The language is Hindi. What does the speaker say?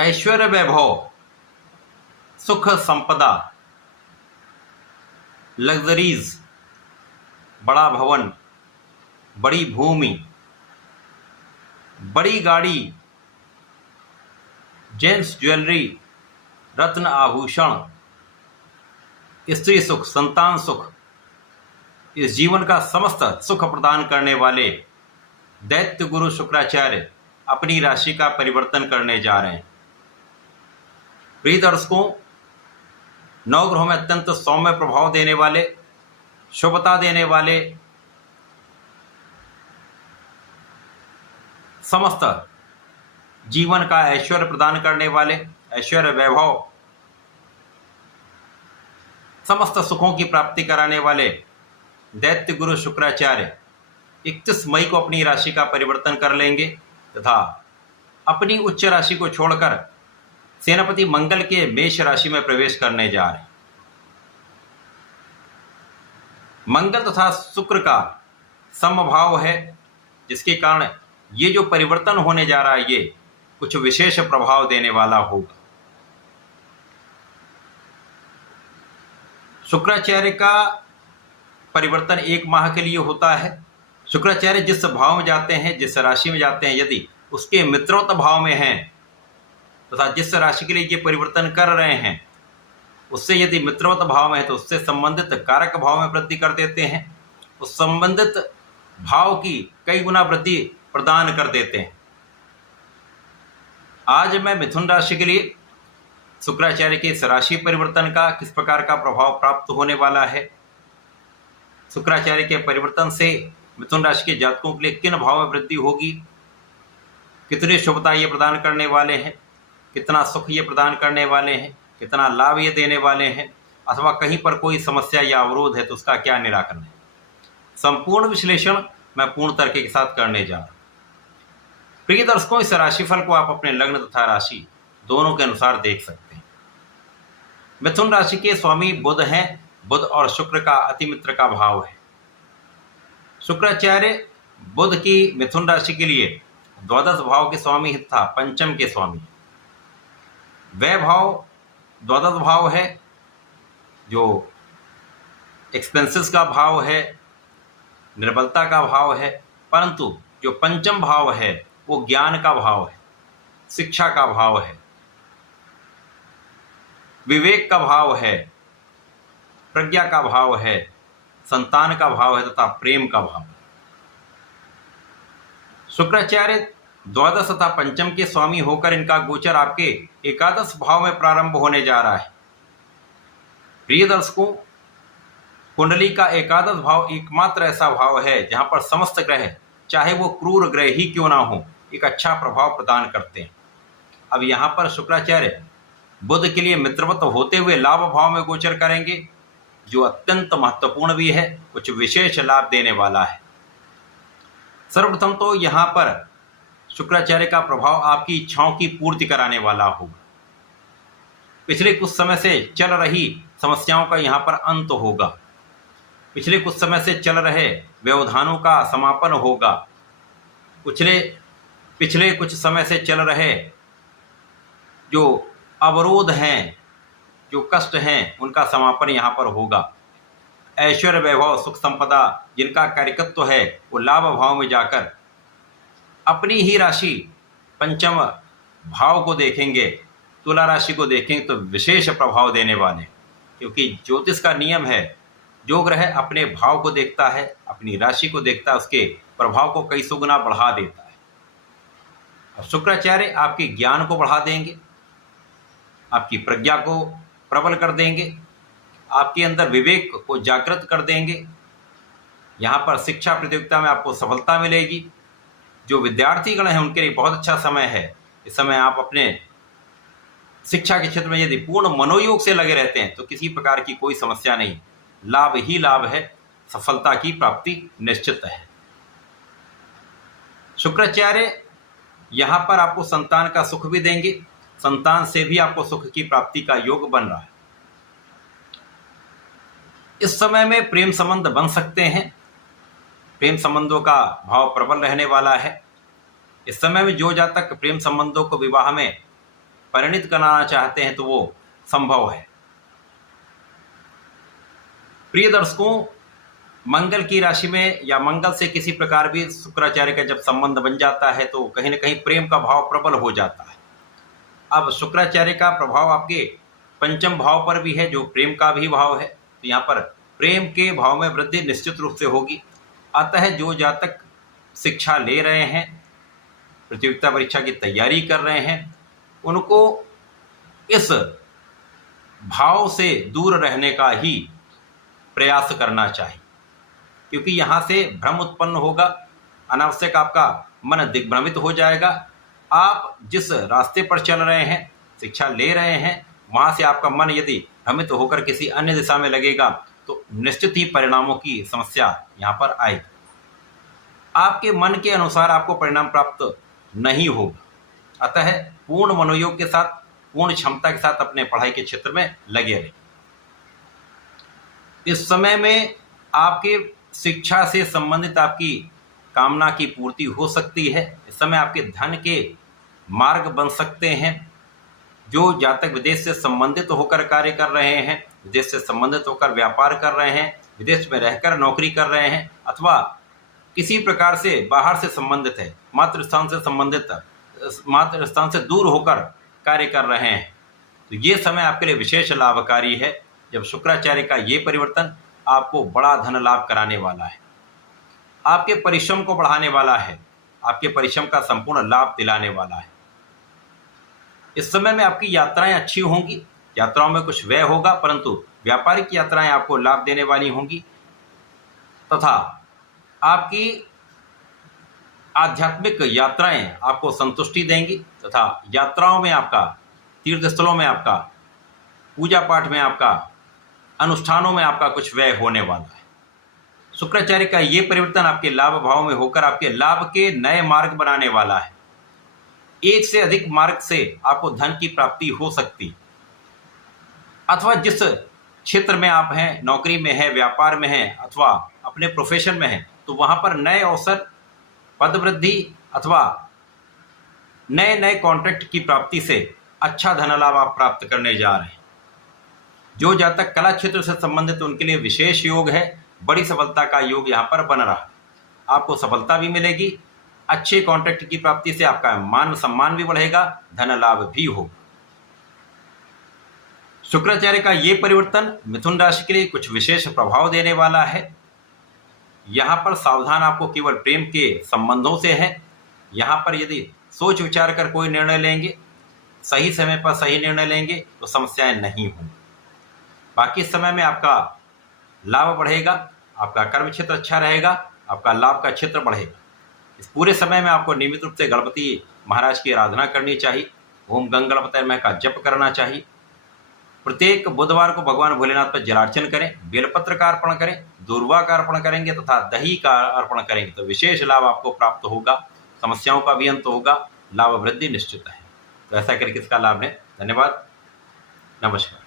ऐश्वर्य वैभव, सुख संपदा, लग्जरीज, बड़ा भवन, बड़ी भूमि, बड़ी गाड़ी, जेम्स ज्वेलरी, रत्न आभूषण, स्त्री सुख, संतान सुख, इस जीवन का समस्त सुख प्रदान करने वाले दैत्य गुरु शुक्राचार्य अपनी राशि का परिवर्तन करने जा रहे हैं। प्रिय दर्शकों, नवग्रहों में अत्यंत सौम्य प्रभाव देने वाले, शुभता देने वाले, समस्त जीवन का ऐश्वर्य प्रदान करने वाले, ऐश्वर्य वैभव, समस्त सुखों की प्राप्ति कराने वाले दैत्य गुरु शुक्राचार्य 31 मई को अपनी राशि का परिवर्तन कर लेंगे तथा अपनी उच्च राशि को छोड़कर सेनापति मंगल के मेष राशि में प्रवेश करने जा रहे हैं। मंगल तथा शुक्र का समभाव है, जिसके कारण ये जो परिवर्तन होने जा रहा है ये कुछ विशेष प्रभाव देने वाला होगा। शुक्राचार्य का परिवर्तन 1 माह के लिए होता है। शुक्राचार्य जिस भाव में जाते हैं, जिस राशि में जाते हैं, यदि उसके मित्रोत भाव में हैं तथा जिस राशि के लिए ये परिवर्तन कर रहे हैं उससे यदि मित्रोत भाव में है तो उससे संबंधित कारक भाव में वृद्धि कर देते हैं, उस संबंधित भाव की कई गुना वृद्धि प्रदान कर देते हैं। आज मैं मिथुन राशि के लिए शुक्राचार्य के इस राशि परिवर्तन का किस प्रकार का प्रभाव प्राप्त होने वाला है, शुक्राचार्य के परिवर्तन से मिथुन राशि के जातकों के लिए किन भाव में वृद्धि होगी, कितनी शुभता ये प्रदान करने वाले हैं, कितना सुख ये प्रदान करने वाले हैं, कितना लाभ ये देने वाले हैं, अथवा कहीं पर कोई समस्या या अवरोध है तो उसका क्या निराकरण है, संपूर्ण विश्लेषण मैं पूर्ण तर्क के साथ करने जा रहा हूं। प्रिय दर्शकों, इस राशिफल को आप अपने लग्न तथा राशि दोनों के अनुसार देख सकते हैं। मिथुन राशि के स्वामी बुध हैं। बुध और शुक्र का अतिमित्र का भाव है। शुक्राचार्य बुध की मिथुन राशि के लिए द्वादश भाव के स्वामी तथा पंचम के स्वामी। वह भाव द्वादश भाव है जो एक्सपेंसेस का भाव है, निर्बलता का भाव है, परंतु जो पंचम भाव है वो ज्ञान का भाव है, शिक्षा का भाव है, विवेक का भाव है, प्रज्ञा का भाव है, संतान का भाव है तथा प्रेम का भाव। शुक्राचार्य द्वादश तथा पंचम के स्वामी होकर इनका गोचर आपके एकादश भाव में प्रारंभ होने जा रहा है। प्रिय दर्शकों, कुंडली का एकादश भाव एकमात्र ऐसा भाव है जहां पर समस्त ग्रह, चाहे वो क्रूर ग्रह ही क्यों ना हो, एक अच्छा प्रभाव प्रदान करते हैं। अब यहाँ पर शुक्राचार्य बुध के लिए मित्रवत होते हुए लाभ भाव में गोचर करेंगे, जो अत्यंत महत्वपूर्ण भी है, कुछ विशेष लाभ देने वाला है। सर्वप्रथम तो यहाँ पर शुक्राचार्य का प्रभाव आपकी इच्छाओं की पूर्ति कराने वाला होगा। पिछले कुछ समय से चल रही समस्याओं का यहाँ पर अंत होगा। पिछले कुछ समय से चल रहे व्यवधानों का समापन होगा। पिछले कुछ समय से चल रहे जो अवरोध हैं, जो कष्ट हैं, उनका समापन यहाँ पर होगा। ऐश्वर्य वैभव, सुख संपदा जिनका कार्यकत्व है वो लाभ भाव में जाकर अपनी ही राशि पंचम भाव को देखेंगे, तुला राशि को देखेंगे तो विशेष प्रभाव देने वाले, क्योंकि ज्योतिष का नियम है जो ग्रह अपने भाव को देखता है, अपनी राशि को देखता है, उसके प्रभाव को कई सौ गुना बढ़ा देता है। और शुक्राचार्य आपके ज्ञान को बढ़ा देंगे, आपकी प्रज्ञा को प्रबल कर देंगे, आपके अंदर विवेक को जागृत कर देंगे। यहाँ पर शिक्षा प्रतियोगिता में आपको सफलता मिलेगी। जो विद्यार्थीगण हैं उनके लिए बहुत अच्छा समय है। इस समय आप अपने शिक्षा के क्षेत्र में यदि पूर्ण मनोयोग से लगे रहते हैं तो किसी प्रकार की कोई समस्या नहीं, लाभ ही लाभ है, सफलता की प्राप्ति निश्चित है। शुक्राचार्य यहाँ पर आपको संतान का सुख भी देंगे, संतान से भी आपको सुख की प्राप्ति का योग बन रहा है। इस समय में प्रेम संबंध बन सकते हैं, प्रेम संबंधों का भाव प्रबल रहने वाला है। इस समय में जो जातक प्रेम संबंधों को विवाह में परिणित कराना चाहते हैं तो वो संभव है। प्रिय दर्शकों, मंगल की राशि में या मंगल से किसी प्रकार भी शुक्राचार्य का जब संबंध बन जाता है तो कहीं ना कहीं प्रेम का भाव प्रबल हो जाता है। अब शुक्राचार्य का प्रभाव आपके पंचम भाव पर भी है, जो प्रेम का भी भाव है, तो यहाँ पर प्रेम के भाव में वृद्धि निश्चित रूप से होगी। अतः जो जातक शिक्षा ले रहे हैं, प्रतियोगिता परीक्षा की तैयारी कर रहे हैं, उनको इस भाव से दूर रहने का ही प्रयास करना चाहिए, क्योंकि यहाँ से भ्रम उत्पन्न होगा, अनावश्यक आपका मन दिग्भ्रमित हो जाएगा। आप जिस रास्ते पर चल रहे हैं, शिक्षा ले रहे हैं, वहाँ से आपका मन यदि भ्रमित होकर किसी अन्य दिशा में लगेगा तो निश्चित ही परिणामों की समस्या यहाँ पर आएगी। आपके मन के अनुसार आपको परिणाम प्राप्त नहीं होगा। अतः पूर्ण मनोयोग के साथ, पूर्ण क्षमता के साथ अपने पढ़ाई के क्षेत्र में लगे रहें। इस समय में आपके शिक्षा से संबंधित आपकी कामना की पूर्ति हो सकती है। इस समय आपके धन के मार्ग बन सकते हैं। जो जातक विदेश से संबंधित होकर कार्य कर रहे हैं, विदेश से संबंधित होकर व्यापार कर रहे हैं, विदेश में रहकर नौकरी कर रहे हैं, अथवा किसी प्रकार से बाहर से संबंधित है, मातृस्थान से संबंधित, मातृस्थान से दूर होकर कार्य कर रहे हैं, तो ये समय आपके लिए विशेष लाभकारी है, जब शुक्राचार्य का ये परिवर्तन आपको बड़ा धन लाभ कराने वाला है, आपके परिश्रम को बढ़ाने वाला है, आपके परिश्रम का संपूर्ण लाभ दिलाने वाला है। इस समय में आपकी यात्राएं अच्छी होंगी, यात्राओं में कुछ व्यय होगा, परंतु व्यापारिक यात्राएं आपको लाभ देने वाली होंगी, तथा आपकी आध्यात्मिक यात्राएं आपको संतुष्टि देंगी, तथा यात्राओं में आपका, तीर्थ स्थलों में आपका, पूजा पाठ में आपका, अनुष्ठानों में आपका कुछ व्यय होने वाला है। शुक्राचार्य का ये परिवर्तन आपके लाभ भाव में होकर आपके लाभ के नए मार्ग बनाने वाला है। एक से अधिक मार्ग से आपको धन की प्राप्ति हो सकती, अथवा जिस क्षेत्र में आप हैं, नौकरी में है, व्यापार में है, अथवा अपने प्रोफेशन में है, तो वहां पर नए अवसर, पद वृद्धि अथवा नए नए कॉन्ट्रैक्ट की प्राप्ति से अच्छा धन लाभ आप प्राप्त करने जा रहे हैं। जो जातक कला क्षेत्र से संबंधित, उनके लिए विशेष योग है, बड़ी सफलता का योग यहाँ पर बन रहा है। आपको सफलता भी मिलेगी, अच्छे कॉन्ट्रैक्ट की प्राप्ति से आपका मान सम्मान भी बढ़ेगा, धन लाभ भी होगा। शुक्राचार्य का ये परिवर्तन मिथुन राशि के लिए कुछ विशेष प्रभाव देने वाला है। यहाँ पर सावधान आपको केवल प्रेम के संबंधों से है। यहाँ पर यदि सोच विचार कर कोई निर्णय लेंगे, सही समय पर सही निर्णय लेंगे, तो समस्याएं नहीं होंगी। बाकी समय में आपका लाभ बढ़ेगा, आपका कर्म क्षेत्र अच्छा रहेगा, आपका लाभ का क्षेत्र बढ़ेगा। इस पूरे समय में आपको नियमित रूप से गणपति महाराज की आराधना करनी चाहिए, ओम गंगणपतये नमः का जप करना चाहिए। प्रत्येक बुधवार को भगवान भोलेनाथ पर जलार्चन करें, बेलपत्र का अर्पण करें, दूर्वा का अर्पण करेंगे तथा दही का अर्पण करेंगे तो विशेष लाभ आपको प्राप्त होगा, समस्याओं का भी अंत होगा, लाभ वृद्धि निश्चित है। तो ऐसा करके इसका लाभ लें। धन्यवाद, नमस्कार।